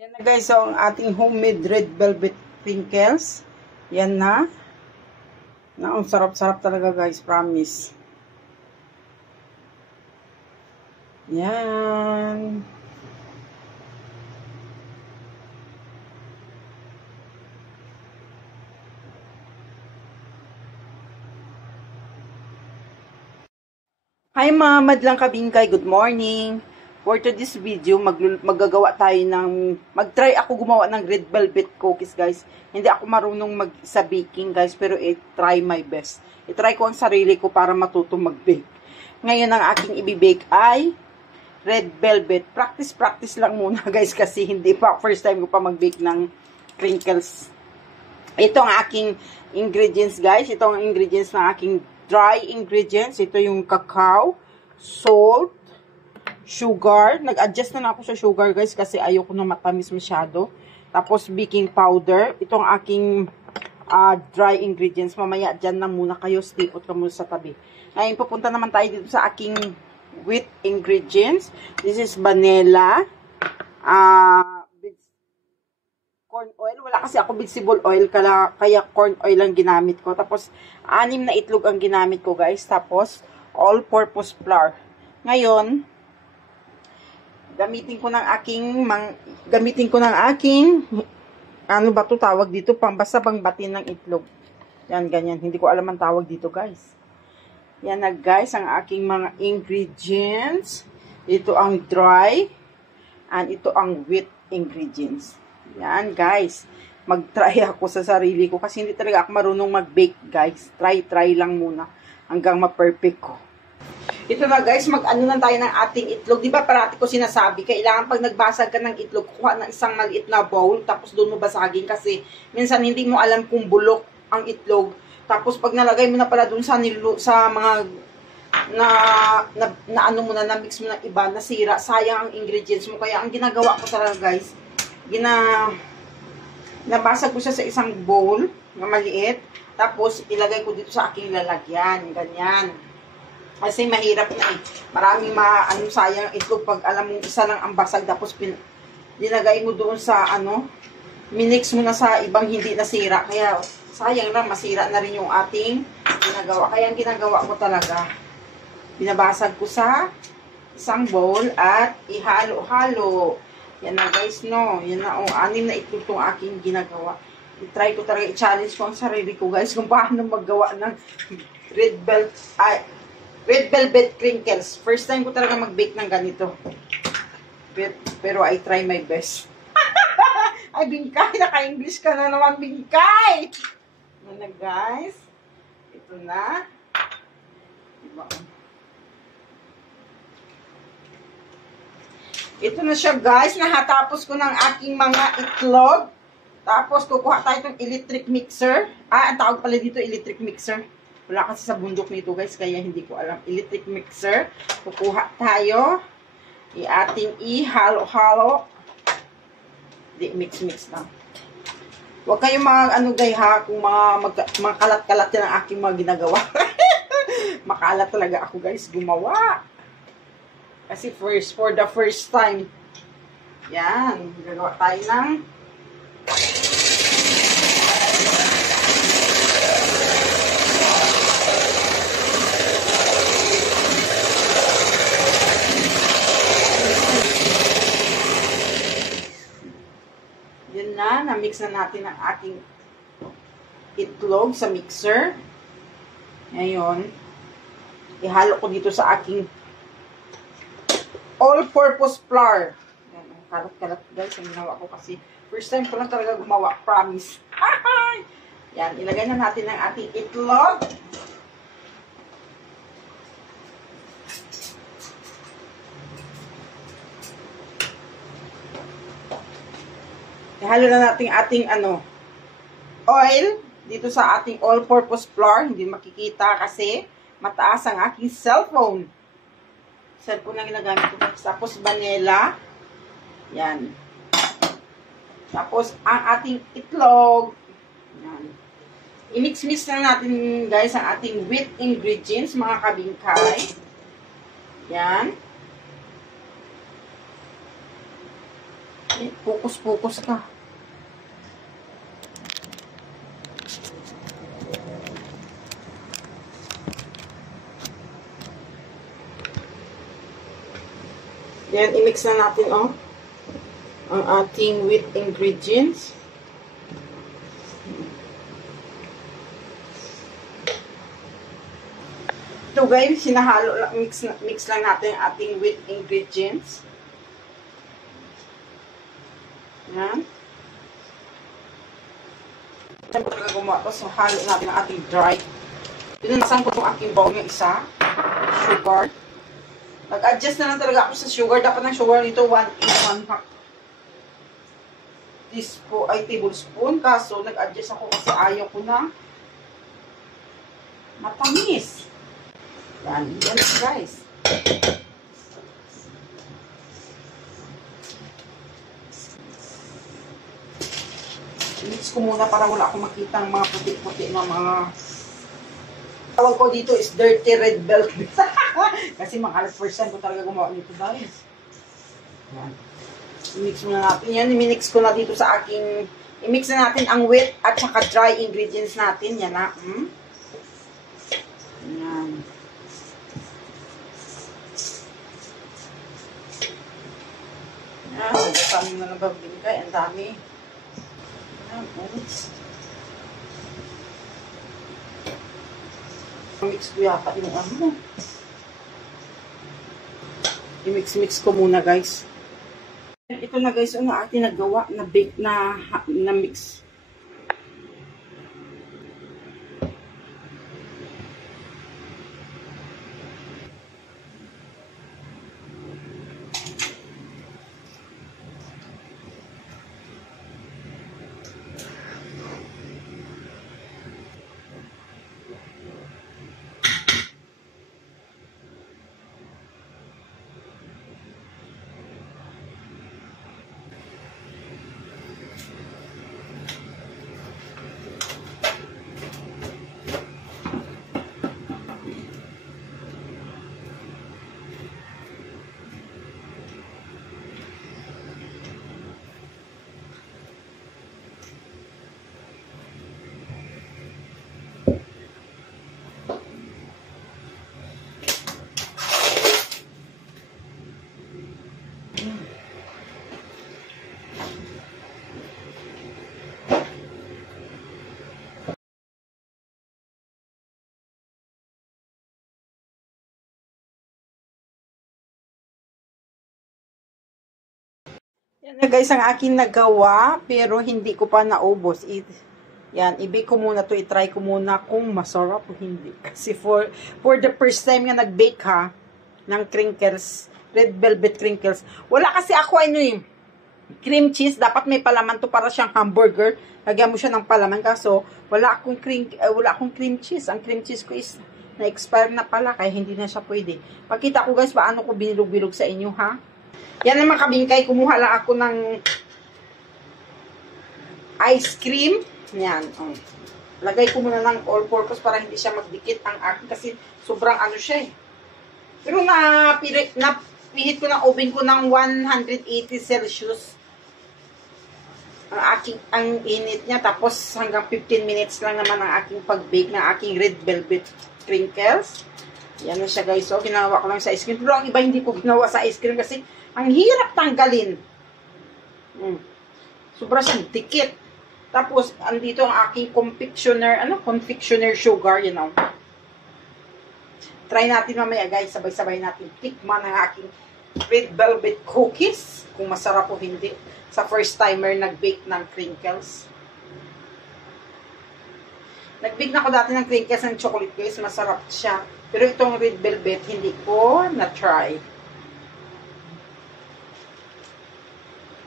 Yan na guys, so ang ating homemade red velvet crinkles. Yan na. Ang sarap-sarap talaga guys, promise. Yan. Hi mga madlang kabingkay, good morning. For today's video, maggagawa tayo mag-try ako gumawa ng red velvet cookies guys. Hindi ako marunong sa baking guys, pero i-try my best. I-try ko ang sarili ko para matuto mag-bake. Ngayon ang aking i-bake ay red velvet. Practice lang muna guys kasi hindi pa, first time ko pa mag-bake ng crinkles. Ito ang aking ingredients guys. Ito ang ingredients ng aking dry ingredients. Ito yung cacao, salt, sugar. Nag-adjust na ako sa sugar guys kasi ayoko na matamis masyado. Tapos baking powder. Ito ang aking dry ingredients. Mamaya dyan na muna kayo. Stay put ka muna sa tabi. Ngayon pupunta naman tayo dito sa aking wheat ingredients. This is vanilla. Corn oil. Wala kasi ako vegetable oil, kaya corn oil lang ginamit ko. Tapos, 6 na itlog ang ginamit ko, guys. Tapos, all-purpose flour. Ngayon, gamitin ko ng aking, ano ba to tawag dito? Basta pangbatin ng itlog. Yan, ganyan. Hindi ko alam ang tawag dito, guys. Yan na, guys, ang aking mga ingredients. Ito ang dry, and ito ang wheat ingredients. Yan, guys. Mag-try ako sa sarili ko kasi hindi talaga ako marunong mag-bake, guys. Try lang muna hanggang ma-perfect ko. Ito na, guys. Mag-ano na tayo ng ating itlog. Di ba parati ko sinasabi, kailangan pag nagbasag ka ng itlog, kuha ng isang maliit na bowl, tapos doon mo basagin kasi minsan hindi mo alam kung bulok ang itlog. Tapos pag nalagay mo na pala doon sa mga na ano mo na mix mo na iba, nasira, sayang ang ingredients mo. Kaya ang ginagawa ko talaga, guys, nabasag ko siya sa isang bowl na maliit. Tapos, ilagay ko dito sa aking lalagyan. Ganyan. Kasi mahirap na eh. Maraming sayang itlog pag alam mong isa lang ang basag. Tapos, dinagay mo doon sa minix mo na sa ibang hindi nasira. Kaya, sayang lang, masira na rin yung ating ginagawa. Kaya, ang ginagawa ko talaga, binabasag ko sa isang bowl at ihalo-halo. Yan na guys, no. Yan na, 6 na itlog itong aking ginagawa. I-try ko talaga, i-challenge ko ang sarili ko guys kung paano maggawa ng red velvet crinkles. First time ko talaga mag-bake ng ganito. Pero I try my best. Ay, Bingkay, naka-English ka na naman, Bingkay! Yan na guys. Ito na. Diba? Ito na siya guys, nahatapos ko ng aking mga itlog. Tapos kukuha tayo itong electric mixer. Ang tawag pala dito electric mixer. Wala kasi sa bundok nito guys, kaya hindi ko alam. Electric mixer. Kukuha tayo. Ating ihalo-halo. Mix lang. Huwag kayong guys ha, kung mga kalat-kalat yan ang aking mga ginagawa. Makalat talaga ako guys, gumawa. Kasi for the first time. Yan. Gagawa tayo ng yun na. Na-mix na natin ang ating itlog sa mixer. Ngayon, ihalo ko dito sa aking all-purpose flour. Yan, kalat-kalat guys ang ginawa ko kasi first time ko lang talaga gumawa, promise. Yan, ilagay na natin ang ating itlog. Ihalo na natin ating oil dito sa ating all-purpose flour. Hindi makikita kasi mataas ang aking cellphone. Cellphone na ginagamit ko. Tapos, vanilla. Yan. Tapos, ang ating itlog. Yan. I-mix-mix na natin, guys, ang ating wheat ingredients, mga kabingkay. Yan. Focus-focus ka. Yan, i-mix na natin, oh, ang ating wheat ingredients. Ito guys, sinahalo lang, mix lang natin ang ating wheat ingredients. Yan. Saan ko talaga gumawa ito? So, halo natin ang ating dry. Pinunasan ko itong aking bowl ng isa. Sugar. Nag-adjust na lang talaga ako sa sugar. Dapat ng sugar nito 1 tablespoon. Kaso, nag-adjust ako kasi ayaw ko na matamis. Yan. Yan guys. Mix ko muna para wala akong makita ng mga puti-puti na mga... Tawag ko dito is dirty red velvet. Kasi mga first time ko talaga gumawa nito guys. Yan. I-mix muna natin. Yan, i-mix ko na dito sa aking... I-mix na natin ang wet at saka dry ingredients natin. Yan na. Yan. Yan. Saan na nababingkay. Ang dami. Mix ko yata yung ano. I-mix ko muna guys. Ito na guys, ano ating nagawa na bake na mix. Yan na guys ang akin nagawa, pero hindi ko pa naubos. Yan, i-bake ko muna to, i-try ko muna kung masarap o hindi. Kasi for the first time nga nag-bake ha, ng crinkles, red velvet crinkles. Wala kasi ako ano eh, cream cheese, dapat may palaman to para siyang hamburger. Lagyan mo siya ng palaman, kaso wala akong cream cheese. Ang cream cheese ko is na-expire na pala, kaya hindi na siya pwede. Pakita ko guys, paano ko binilog-bilog sa inyo ha. Yan naman kabingkay, kumuha lang ako ng ice cream. Yan. Oh. Lagay ko muna ng all-purpose para hindi siya magdikit ang akin kasi sobrang ano siya eh. Pero napihit ko ng oven ko ng 180 Celsius. Ang init niya. Tapos hanggang 15 minutes lang naman ang aking pag-bake ng aking red velvet crinkles. Yan na siya guys. So, ginawa ko lang sa ice cream. Pero ang iba hindi ko ginawa sa ice cream kasi ang hirap tanggalin. Sobra siyang dikit. Tapos, andito ang aking confectioner sugar, you know. Try natin mamaya guys. Sabay-sabay natin tikman ang aking red velvet cookies. Kung masarap o hindi. Sa first timer nag-bake ng crinkles. Nag-bake na ako dati ng crinkles ng chocolate guys. Masarap siya. Pero itong red velvet, hindi ko na-try.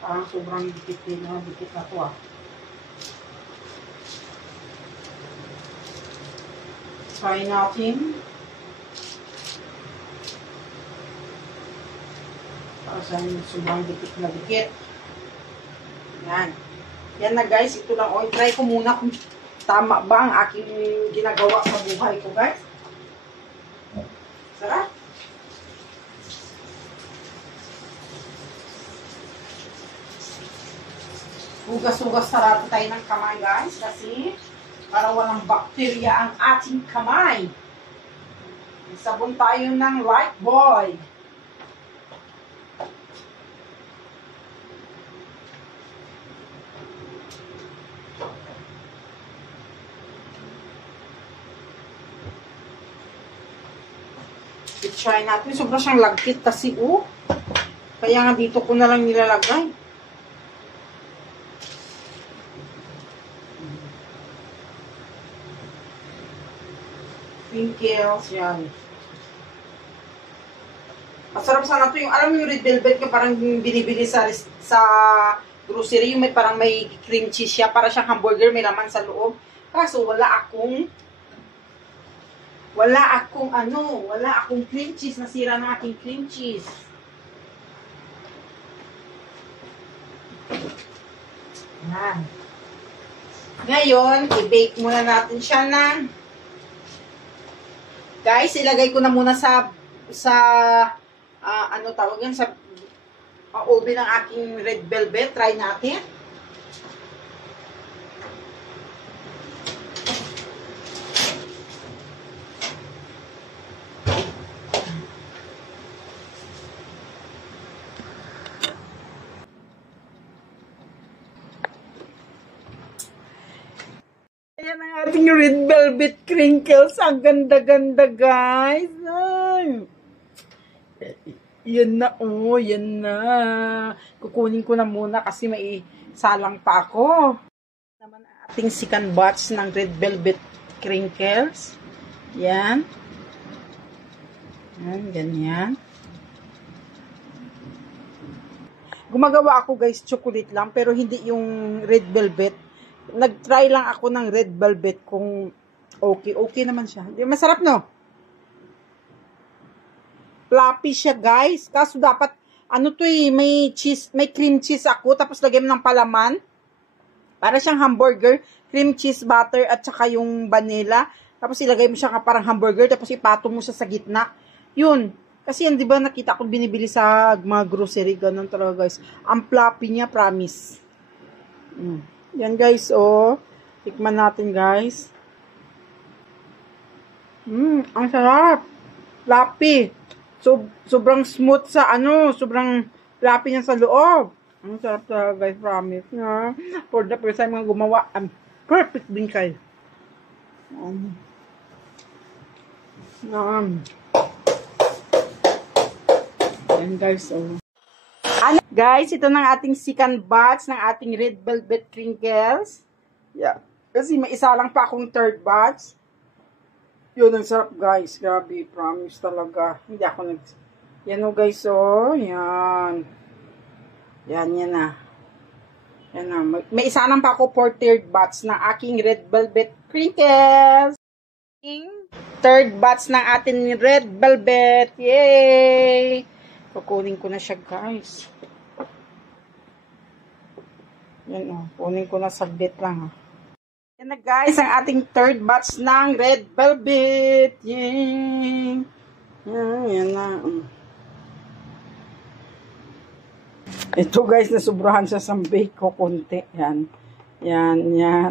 Parang sobrang dikit din. Dikit na to ah. Try natin. Para sa sobrang dikit na dikit. Yan. Yan na guys. Ito lang. O, try ko muna kung tama ba ang aking ginagawa sa buhay ko guys. Sarap. Hugas-hugas sarado tayo ng kamay, guys. Kasi, para walang bakterya ang ating kamay. Sabon tayo ng Lifebuoy. I-try natin. Sobrang siyang lagkit kasi, oh. Kaya nga dito ko na lang nilalagay. Wrinkles, yan. Masarap sana ito yung, alam mo yung red velvet ka parang binibili sa grocery, yung may parang may cream cheese siya, para siyang hamburger, may laman sa loob. Kaso wala akong cream cheese, nasira ng aking cream cheese. Yan. Ngayon, i-bake muna natin siya ng, guys, ilagay ko na muna sa ano tawag yan, sa oven ng aking red velvet. Try natin. Ayan ang ating red velvet crinkles. Ang ganda-ganda, guys. Ay. Yan na, oh. Yan na. Kukunin ko na muna kasi may salang pa ako. Naman ang ating second batch ng red velvet crinkles. Yan. Yan, ganyan. Gumagawa ako, guys, chocolate lang. Pero hindi yung red velvet. Nag-try lang ako ng red velvet kung okay. Okay naman siya. Masarap, no? Fluffy siya, guys. Kaso dapat, ano to eh, may cheese, may cream cheese ako. Tapos lagyan mo ng palaman. Para siyang hamburger. Cream cheese, butter, at saka yung vanilla. Tapos ilagay mo siya parang hamburger. Tapos ipatong mo siya sa gitna. Yun. Kasi yan, di ba, nakita ko binibili sa mga grocery. Ganun talaga, guys. Ang fluffy niya, promise. Yan, guys, oh. Tikman natin, guys. Ang sarap. Fluffy. Sobrang smooth sa sobrang fluffy niya sa loob. Ang sarap talaga, guys, promise. For the first time nga gumawa, perfect din kayo. Yan, guys, oh. Guys, ito ng ating second batch ng ating red velvet crinkles. Yeah. Kasi may isa lang pa akong third batch. Yun, ang sarap, guys. Grabe, promise talaga. Hindi ako Yan, oh, guys, oh. Yan. Yan na. Yan na. May isa lang pa ako for third batch ng aking red velvet crinkles. Third batch ng ating red velvet. Yay! Kukunin ko na siya, guys. Yan, oh. Kunin ko na saglit lang, ha. Yan na, guys, ang ating third batch ng red velvet. Yay! Yan na. Ito, guys, nasubrahan siya sa bake ko konti. Yan. Yan.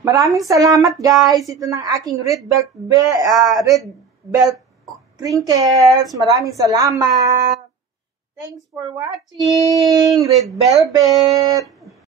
Maraming salamat, guys. Ito ng aking red velvet crinkles. Maraming salamat. Thanks for watching. Red velvet.